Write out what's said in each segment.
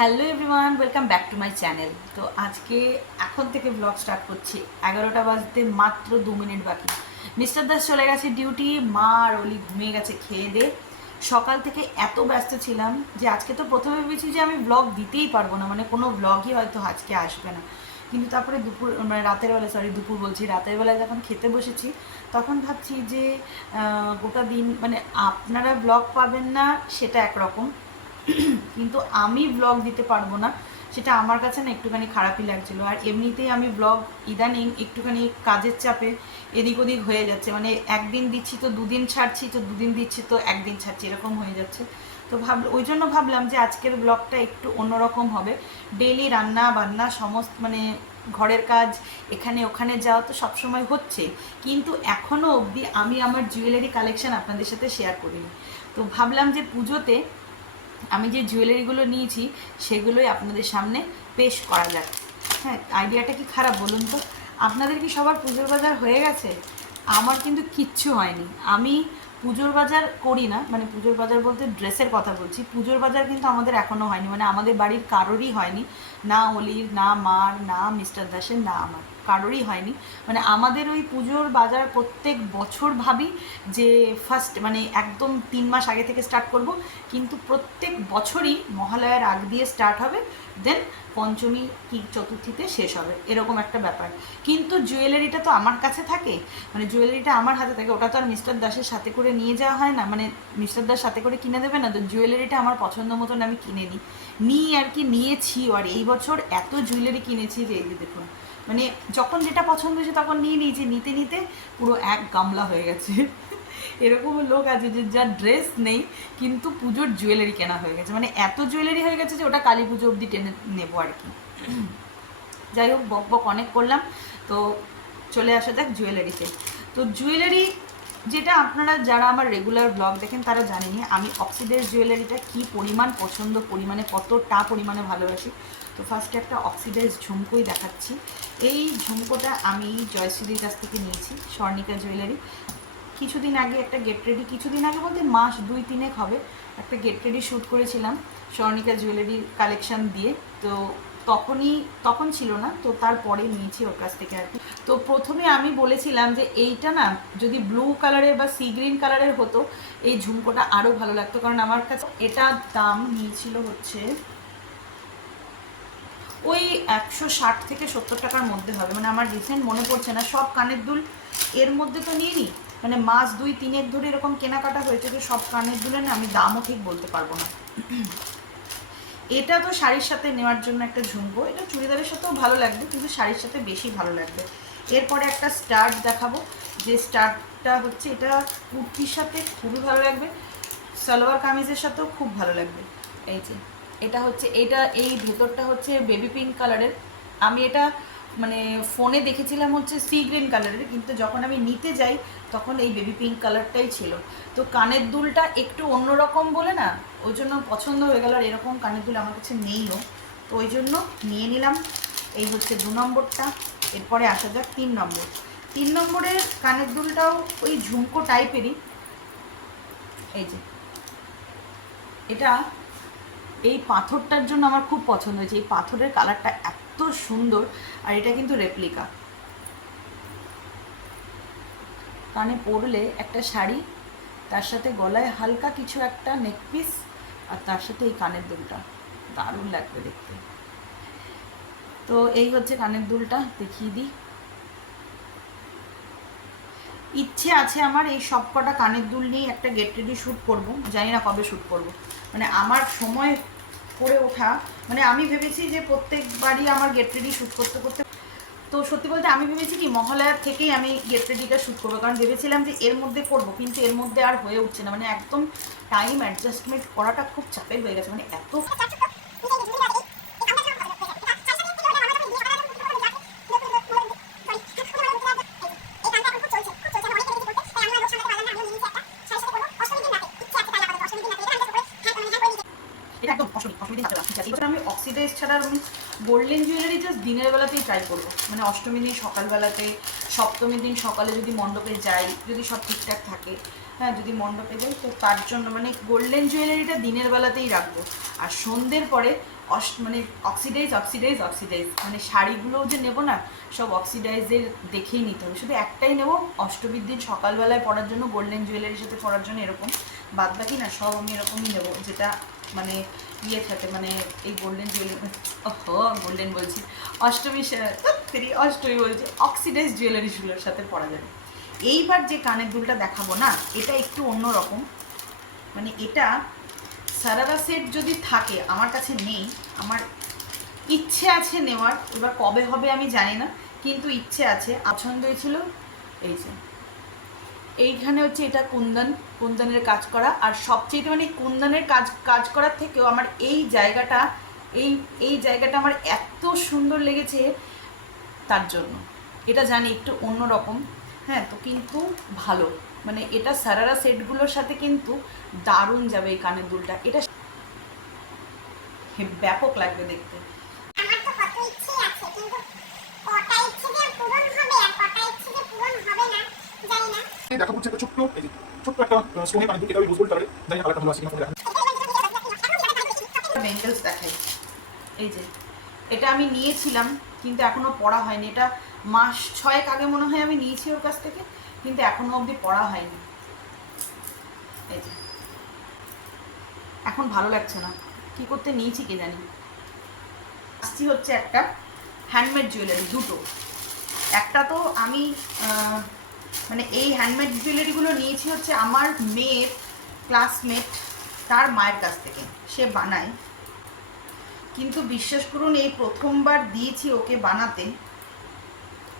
Hello everyone, welcome back to my channel. তো আজকে এখন থেকে ব্লগ স্টার্ট করছি। এগারোটা বাজতে মাত্র দু মিনিট বাকি। মিস্টার দাস চলে গেছে ডিউটি মা আর অলি ঘুমিয়ে গেছে খেয়ে দে। সকাল থেকে এত ব্যস্ত ছিলাম যে আজকে তো প্রথমে ভেবেছি যে আমি ব্লগ দিতেই পারব না মানে কোনো ব্লগই হয়তো আজকে আসবে না। কিন্তু তারপরে দুপুর মানে রাতের বেলা সরি দুপুর বলছি, রাতের বেলায় যখন খেতে বসেছি, তখন ভাবছি যে গোটা দিন মানে আপনারা ব্লগ পাবেন না, সেটা একরকম। কিন্তু আমি ব্লগ দিতে পারব না, সেটা আমার কাছে না একটুখানি খারাপই লাগছিল। আর এমনিতেই আমি ব্লগ ইদানিং একটুখানি কাজের চাপে এদিক ওদিক হয়ে যাচ্ছে। মানে একদিন দিচ্ছি তো দুদিন ছাড়ছি, তো দুদিন দিচ্ছি তো একদিন ছাড়ছি, এরকম হয়ে যাচ্ছে। তো ভাব ওই জন্য ভাবলাম যে আজকের ব্লগটা একটু অন্যরকম হবে। ডেলি রান্না বান্না সমস্ত মানে ঘরের কাজ, এখানে ওখানে যাওয়া তো সবসময় হচ্ছে। কিন্তু এখনও অবধি আমি আমার জুয়েলারি কালেকশন আপনাদের সাথে শেয়ার করিনি। তো ভাবলাম যে পুজোতে আমি যে জুয়েলারিগুলো নিয়েছি, সেগুলোই আপনাদের সামনে পেশ করা যাক। হ্যাঁ আইডিয়াটা কি খারাপ বলুন তো? আপনাদের কি সবার পুজোর বাজার হয়ে গেছে? আমার কিন্তু কিচ্ছু হয়নি। আমি পুজোর বাজার করি না মানে পুজোর বাজার বলতে ড্রেসের কথা বলছি। পুজোর বাজার কিন্তু আমাদের এখনও হয়নি মানে আমাদের বাড়ির কারোরই হয়নি। না অলির, না মার, না মিস্টার দাসের, না আমার। কারোরই হয়নি। মানে আমাদের ওই পুজোর বাজার প্রত্যেক বছর ভাবি যে ফার্স্ট মানে একদম তিন মাস আগে থেকে স্টার্ট করব। কিন্তু প্রত্যেক বছরই মহালয়ার আগ দিয়ে স্টার্ট হবে দেন পঞ্চমী কি চতুর্থীতে শেষ হবে, এরকম একটা ব্যাপার। কিন্তু জুয়েলারিটা তো আমার কাছে থাকে। মানে জুয়েলারিটা আমার হাতে থাকে। ওটা তো আর মিস্টার দাসের সাথে করে নিয়ে যাওয়া হয় না। মানে মিস্টার দাস সাথে করে কিনে দেবে না, তো জুয়েলারিটা আমার পছন্দ মতন আমি কিনে নিই। নিই আর কি, নিয়েছি আর এই বছর এত জুয়েলারি কিনেছি যে এই দেখুন। মানে যখন যেটা পছন্দ হয়েছে তখন নিয়ে নিয়েছি নিতে নিতে পুরো এক গামলা হয়ে গেছে। এরকম লোক আছে যে যার ড্রেস নেই, কিন্তু পুজোর জুয়েলারি কেনা হয়ে গেছে। মানে এত জুয়েলারি হয়ে গেছে যে ওটা কালী পুজো অবধি টেনে নেব আর কি। যাই হোক, বক বক অনেক করলাম। তো চলে আসা যাক জুয়েলারিতে তো। জুয়েলারি যেটা আপনারা যারা আমার রেগুলার ব্লগ দেখেন তারা জানেনি আমি অক্সিডাইজ জুয়েলারিটা কি পরিমাণ পছন্দ, পরিমাণে কতটা পরিমাণে ভালোবাসি। তো ফার্স্টে একটা অক্সিডাইজ ঝুমকোই দেখাচ্ছি। এই ঝুমকোটা আমি জয়শ্রীর কাছ থেকে নিয়েছি, স্বর্ণিকা জুয়েলারি কিছুদিন আগে একটা গেট রেডি কিছুদিন আগে বলতে মাস দুই তিনেক হবে, একটা গেট রেডি শ্যুট করেছিলাম স্বর্ণিকা জুয়েলারির কালেকশান দিয়ে। তো তখনই, তখন ছিল না, তো তারপরে নিয়েছি ওর কাছ থেকে আর কি। তো প্রথমে আমি বলেছিলাম যে এইটা না, যদি ব্লু কালারের বা সি গ্রিন কালারের হতো, এই ঝুমকোটা আরও ভালো লাগতো। কারণ আমার কাছে এটা দাম নিয়েছিল হচ্ছে ওই একশো ষাট থেকে সত্তর টাকার মধ্যে হবে। মানে আমার রিসেন্ট মনে পড়ছে না, সব কানের দুল এর মধ্যে তো নিয়ে নিই মানে মাস দুই, তিনের ধরে এরকম কেনাকাটা হয়েছে তো সব কানের দুলে না আমি দামও ঠিক বলতে পারব না। এটা তো শাড়ির সাথে নেওয়ার জন্য একটা ঝুমকো। এটা চুড়িদারের সাথেও ভালো লাগবে, কিন্তু শাড়ির সাথে বেশি ভালো লাগবে। এরপরে একটা স্টার্ট দেখাবো। যে স্টার্টটা হচ্ছে, এটা কুর্তির সাথে খুবই ভালো লাগবে, সালোয়ার কামিজের সাথেও খুব ভালো লাগবে। এই যে। এটা হচ্ছে, এটা এই ভেতরটা হচ্ছে বেবি পিঙ্ক কালারের আমি এটা মানে ফোনে দেখেছিলাম হচ্ছে সি গ্রিন কালারের কিন্তু যখন আমি নিতে যাই, তখন এই বেবি পিঙ্ক কালারটাই ছিল। তো কানের দুলটা একটু অন্যরকম বলে না, ওই জন্য পছন্দ হয়ে গেল, আর এরকম কানের দুল আমার কাছে নেইও। তো ওই জন্য নিয়ে নিলাম। এই হচ্ছে দু নম্বরটা, এরপরে আসা যাক তিন নম্বর। তিন নম্বরের কানের দুলটাও ওই ঝুমকো টাইপেরই এই যে। এটা এই পাথরটার জন্য আমার খুব পছন্দ হয়েছে। এই পাথরের কালারটা এত সুন্দর, আর এটা কিন্তু রেপ্লিকা কানে পরলে একটা শাড়ি, তার সাথে গলায় হালকা কিছু একটা নেকপিস আর তার সাথে এই কানের দুলটা। দারুণ লাগবে দেখতে। তো এই হচ্ছে কানের দুলটা, দেখিয়ে দিই। ইচ্ছে আছে আমার এই সব কটা কানের দুল নিয়ে একটা গেট রেডি শ্যুট করব। জানি না কবে শ্যুট করব। মানে আমার সময় করে ওঠা। মানে আমি ভেবেছি যে প্রত্যেকবারই আমার গেট রেডি শ্যুট করতে করতে তো সত্যি বলতে আমি ভেবেছি কি মহালয়ার থেকেই আমি গেট রেডিটা শ্যুট করব। কারণ ভেবেছিলাম যে এর মধ্যে করব, কিন্তু এর মধ্যে আর হয়ে উঠছে না। মানে একদম টাইম অ্যাডজাস্টমেন্ট করাটা খুব চাপের হয়ে গেছে। মানে এত এটা একদম অসুবিধা অসুবিধা হচ্ছে না ঠিক আছে এবার আমি অক্সিডাইজ ছাড়া আমি গোল্ডেন জুয়েলারি জাস্ট দিনের বেলাতেই ট্রাই করব। মানে অষ্টমী দিন সকালবেলাতে সপ্তমী দিন সকালে যদি মণ্ডপে যাই, যদি সব ঠিকঠাক থাকে হ্যাঁ যদি মণ্ডপে যাই, তো তার জন্য মানে গোল্ডেন জুয়েলারিটা দিনের বেলাতেই রাখব। আর সন্ধ্যের পরে অস মানে অক্সিডাইজ অক্সিডাইজ অক্সিডাইজ মানে শাড়িগুলোও যে নেব না, সব অক্সিডাইজের দেখেই নিতে হবে। শুধু একটাই নেব। অষ্টমীর দিন সকালবেলায় পরার জন্য গোল্ডেন জুয়েলারির সাথে পরার জন্য এরকম। বাদ বাকি না, সব আমি এরকমই নেব, যেটা মানে ইয়ে থাকে মানে এই গোল্ডেন জুয়েলারি গোল্ডেন বলছি। অষ্টমী তিনি অষ্টমী বলছি। অক্সিডাইজ জুয়েলারিগুলোর সাথে পরা যাবে। এইবার যে কানের দুলটা দেখাবো না, এটা একটু অন্যরকম মানে এটা সারারা সেট যদি থাকে, আমার কাছে নেই, আমার ইচ্ছে আছে নেওয়ার, এবার কবে হবে আমি জানি না, কিন্তু ইচ্ছে আছে। পছন্দ হয়েছিল, এই যে। এইখানে হচ্ছে এটা কুন্দন, কুন্দনের কাজ করা। আর সবচেয়ে মানে কুন্দনের কাজ কাজ করার থেকেও আমার এই জায়গাটা, এই এই জায়গাটা আমার এত সুন্দর লেগেছে তার জন্য। এটা জানি একটু অন্যরকম হ্যাঁ তো কিন্তু ভালো। মানে এটা সারারা সেটগুলোর সাথে কিন্তু দারুণ যাবে এই কানের দুলটা। এটা ব্যাপক লাগবে দেখতে। জানি না। মানে দেখা এটা আমি নিয়েছিলাম, কিন্তু এখনও পড়া হয়নি। এটা মাস ছয়েক আগে মনে হয় আমি নিয়েছি ওর কাছ থেকে, কিন্তু এখনও অবধি পড়া হয়নি। এখন ভালো লাগছে না। কি করতে নিয়েছি কে জানি। আসছি হচ্ছে একটা হ্যান্ডমেড জুয়েলারি দুটো। একটা তো আমি মানে এই হ্যান্ডমেড জুয়েলারিগুলো নিয়েছি হচ্ছে আমার মেয়ের ক্লাসমেট তার মায়ের কাছ থেকে। সে বানায়। কিন্তু বিশ্বাস করুন, এই প্রথমবার দিয়েছি ওকে বানাতে।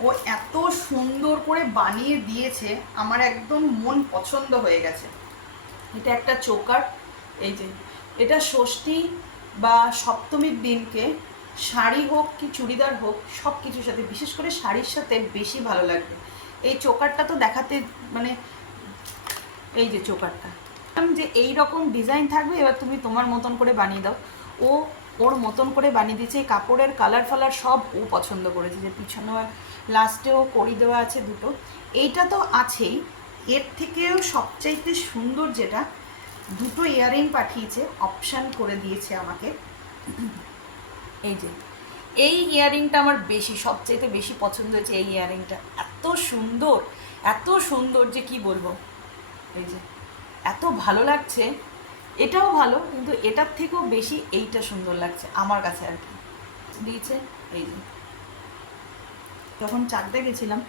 ও এত সুন্দর করে বানিয়ে দিয়েছে, আমার একদম মন পছন্দ হয়ে গেছে। এটা একটা চোকার, এই যে, এটা ষষ্ঠী বা সপ্তমীর দিনকে শাড়ি হোক কি চুড়িদার হোক সব কিছুর সাথে, বিশেষ করে শাড়ির সাথে বেশি ভালো লাগবে। এই চোকারটা তো দেখাতে মানে এই যে চোকারটা। যে এই রকম ডিজাইন থাকবে, এবার তুমি তোমার মতন করে বানিয়ে দাও। ও ওর মতন করে বানিয়ে দিয়েছে, এই কাপড়ের কালার ফালার সব ও পছন্দ করেছে। যে পিছনেও লাস্টেও করি দেওয়া আছে দুটো। এইটা তো আছেই। এর থেকেও সবচাইতে সুন্দর যেটা, দুটো ইয়াররিং পাঠিয়েছে অপশান করে দিয়েছে আমাকে। এই যে। এই ইয়ারিংটা আমার বেশি, সবচাইতে বেশি পছন্দ হয়েছে এই ইয়াররিংটা এত সুন্দর এত সুন্দর যে কি বলব? এই যে, এত ভালো লাগছে। এটাও ভালো, কিন্তু এটার থেকেও বেশি এইটা সুন্দর লাগছে, আমার কাছে আর কি। দিয়েছে, এই যে। যখন চাকদা গেছিলাম,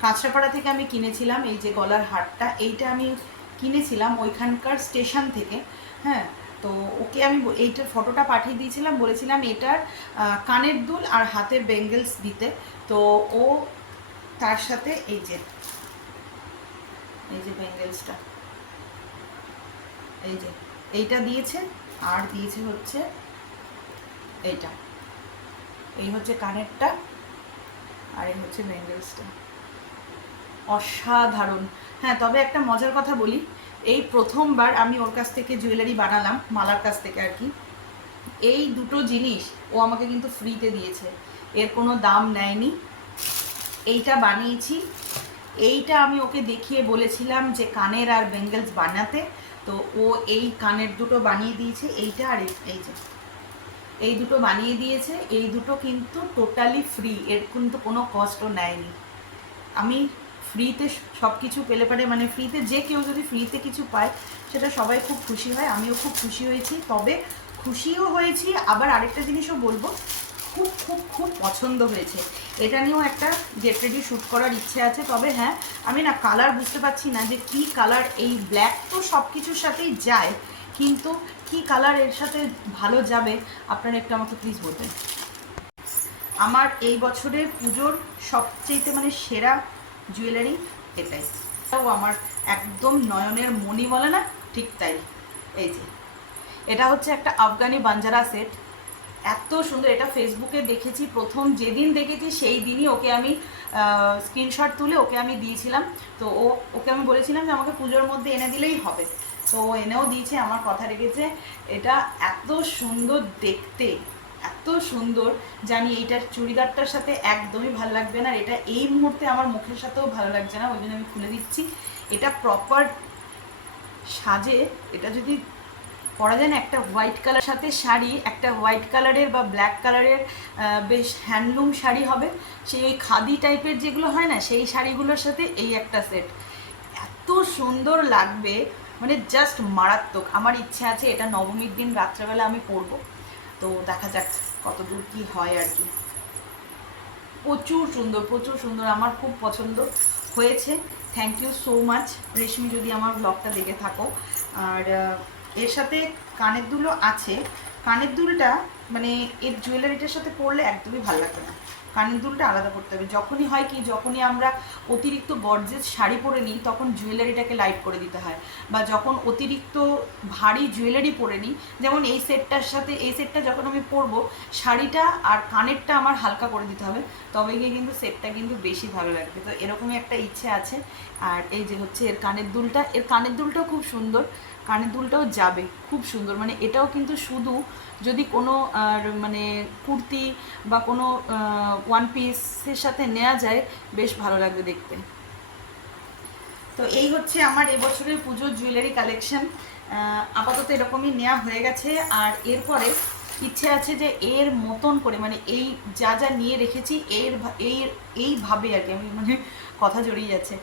কাঁচরাপাড়া থেকে আমি কিনেছিলাম, এই যে গলার হারটা, এইটা আমি কিনেছিলাম ওইখানকার স্টেশন থেকে হ্যাঁ? তো ওকে আমি এইটার ফটোটা পাঠিয়ে দিয়েছিলাম, বলেছিলাম এটার কানের দুল আর হাতে বেঙ্গলস দিতে। তো ও তার সাথে এই যে এই যে বেঙ্গলসটা এই যে, এইটা দিয়েছে আর দিয়েছে হচ্ছে এইটা। এই হচ্ছে কানেরটা আর এই হচ্ছে বেঙ্গলসটা অসাধারণ। হ্যাঁ তবে একটা মজার কথা বলি। এই প্রথমবার আমি ওর কাছ থেকে জুয়েলারি বানালাম, মালার কাছ থেকে আর কি। এই দুটো জিনিস ও আমাকে কিন্তু ফ্রিতে দিয়েছে। এর কোনো দাম নেয়নি। এইটা বানিয়েছি। এইটা আমি ওকে দেখিয়ে বলেছিলাম যে কানের আর বেঙ্গলস বানাতে। তো ও এই কানের দুটো বানিয়ে দিয়েছে, এইটা আর এই- যে। এই দুটো বানিয়ে দিয়েছে। এই দুটো কিন্তু টোটালি ফ্রি এর কিন্তু কোনো কষ্টও নেয়নি। আমি ফ্রিতে সব কিছু পেলে পারে মানে ফ্রিতে যে কেউ যদি ফ্রিতে কিছু পায়, সেটা সবাই খুব খুশি হয়, আমিও খুব খুশি হয়েছি। তবে খুশিও হয়েছি, আবার আরেকটা জিনিসও বলব, খুব খুব খুব পছন্দ হয়েছে। এটা নিয়েও একটা গেট রেডি শ্যুট করার ইচ্ছে আছে, তবে হ্যাঁ আমি না কালার বুঝতে পারছি না যে কি কালার এই ব্ল্যাক তো সব কিছুর সাথেই যায়, কিন্তু কি কালারের সাথে ভালো যাবে, আপনারা একটু আমাকে প্লিজ বলবেন। আমার এই বছরের পুজোর সবচেয়ে মানে সেরা জুয়েলারি, এটাই। এটাও আমার একদম নয়নের মণি বলে না, ঠিক তাই। এই যে, এটা হচ্ছে একটা আফগানি বাঞ্জারা সেট। এত সুন্দর, এটা ফেসবুকে দেখেছি, প্রথম যেদিন দেখেছি, সেই দিনই ওকে আমি স্ক্রিনশট তুলে ওকে আমি দিয়েছিলাম। তো ও, ওকে আমি বলেছিলাম যে আমাকে পুজোর মধ্যে এনে দিলেই হবে। তো ও এনেও দিয়েছে, আমার কথা রেখেছে। এটা এত সুন্দর দেখতে। এত সুন্দর, জানি এইটার চুড়িদারটার সাথে একদমই ভালো লাগবে না, আর এটা এই মুহূর্তে আমার মুখের সাথেও ভালো লাগছে না ওই জন্য আমি খুলে দিচ্ছি। এটা প্রপার সাজে, এটা যদি পরা যায় না, একটা হোয়াইট কালার সাথে শাড়ি, একটা হোয়াইট কালারের বা ব্ল্যাক কালারের বেশ হ্যান্ডলুম শাড়ি হবে। সেই ওই খাদি টাইপের যেগুলো হয় না, সেই শাড়িগুলোর সাথে এই একটা সেট এত সুন্দর লাগবে মানে জাস্ট মারাত্মক। আমার ইচ্ছে আছে এটা নবমীর দিন রাত্রেবেলা আমি পরবো। তো দেখা যাক কত দূর কী হয় আর কি। প্রচুর সুন্দর প্রচুর সুন্দর, আমার খুব পছন্দ হয়েছে। Thank you so much Reshmi, যদি আমার ব্লগটা দেখে থাকো। আর এর সাথে কানের দুলও আছে। কানের দুলটা মানে এর জুয়েলারিটার সাথে পরলে একদমই ভালো লাগবে না। কানের দুলটা আলাদা করতে হবে। যখনই হয় কি, যখনই আমরা অতিরিক্ত গর্জেস শাড়ি পরে নিই, তখন জুয়েলারিটাকে লাইট করে দিতে হয়। বা যখন অতিরিক্ত ভারী জুয়েলারি পরে নিই, যেমন এই সেটটার সাথে, এই সেটটা যখন আমি পরবো, শাড়িটা আর কানেরটা আমার হালকা করে দিতে হবে। তবে গিয়ে কিন্তু সেটটা কিন্তু বেশি ভালো লাগবে। তো এরকমই একটা ইচ্ছে আছে। আর এই যে হচ্ছে এর কানের দুলটা, এর কানের দুলটাও খুব সুন্দর। কানের দুলটাও যাবে, খুব সুন্দর। মানে এটাও কিন্তু শুধু যদি কোনো, আর মানে কুর্তি বা কোনো ওয়ান পিসের সাথে নেওয়া যায়, বেশ ভালো লাগবে দেখতে। তো এই হচ্ছে আমার এবছরের পুজোর জুয়েলারি কালেকশন আপাতত এরকমই নেওয়া হয়ে গেছে। আর এরপরে ইচ্ছে আছে যে এর মতন করে মানে এই যা যা নিয়ে রেখেছি, এর এই এইভাবে আর কি, আমি মানে কথা জড়িয়ে যাচ্ছে।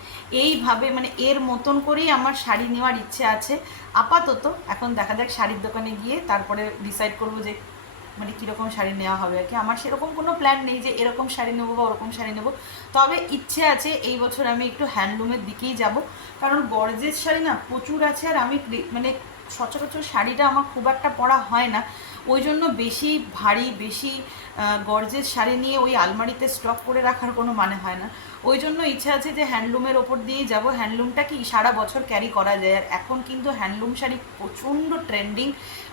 এইভাবে মানে এর মতন করেই আমার শাড়ি নেওয়ার ইচ্ছে আছে। আপাতত এখন দেখা যাক শাড়ির দোকানে গিয়ে তারপরে ডিসাইড করব যে মানে কীরকম শাড়ি নেওয়া হবে আর কি। আমার সেরকম কোনো প্ল্যান নেই যে এরকম শাড়ি নেব বা ওরকম শাড়ি নেব। তবে ইচ্ছে আছে এই বছর আমি একটু হ্যান্ডলুমের দিকেই যাব। কারণ গর্জেস শাড়ি না প্রচুর আছে আর আমি মানে সচরাচর শাড়িটা আমার খুব একটা পরা হয় না। ওই জন্য বেশি ভারী, বেশি গর্জেস শাড়ি নিয়ে ওই আলমারিতে স্টক করে রাখার কোনো মানে হয় না। ওই জন্য ইচ্ছা আছে যে হ্যান্ডলুমের ওপর দিয়েই যাব। হ্যান্ডলুমটা কি সারা বছর ক্যারি করা যায়। আর এখন কিন্তু হ্যান্ডলুম শাড়ি প্রচণ্ড ট্রেন্ডিং।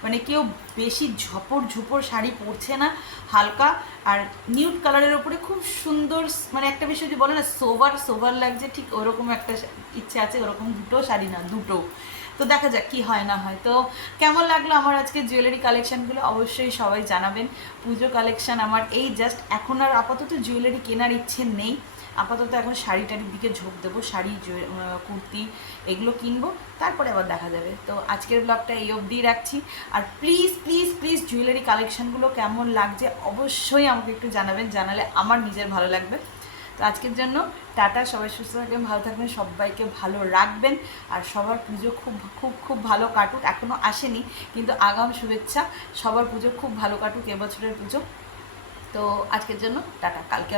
মানে কেউ বেশি ঝপর ঝুপর শাড়ি পরছে না। হালকা আর নিউড কালারের ওপরে খুব সুন্দর মানে একটা বিষয় যে বলে না, সোভার সোভার লাগছে। ঠিক ওরকম একটা ইচ্ছে আছে, ওরকম দুটো শাড়ি না, দুটো। তো দেখা যাক কি হয় না হয়। তো কেমন লাগল আমার আজকে জুয়েলারি কালেকশনগুলো অবশ্যই সবাই জানাবেন। পুজো কালেকশন আমার এই জাস্ট এখন আর আপাতত জুয়েলারি কেনার ইচ্ছে নেই। আপাতত এখন শাড়ি টাড়ির দিকে ঝোঁক দেবো, শাড়ি কুর্তি এগুলো কিনবো, তারপরে আবার দেখা যাবে। তো আজকের ব্লগটা এই অবধিই রাখছি। আর প্লিজ প্লিজ প্লিজ জুয়েলারি কালেকশনগুলো কেমন লাগছে অবশ্যই আমাকে একটু জানাবেন। জানালে আমার নিজের ভালো লাগবে। তো আজকের জন্য টাটা, সবাই সুস্থ থাকবেন, ভালো থাকবেন, সবাইকে ভালো রাখবেন। আর সবার পুজো খুব খুব খুব ভালো কাটুক এখনও আসেনি, কিন্তু আগাম শুভেচ্ছা। সবার পুজো খুব ভালো কাটুক, এবছরের পুজো। তো আজকের জন্য টাটা, কালকে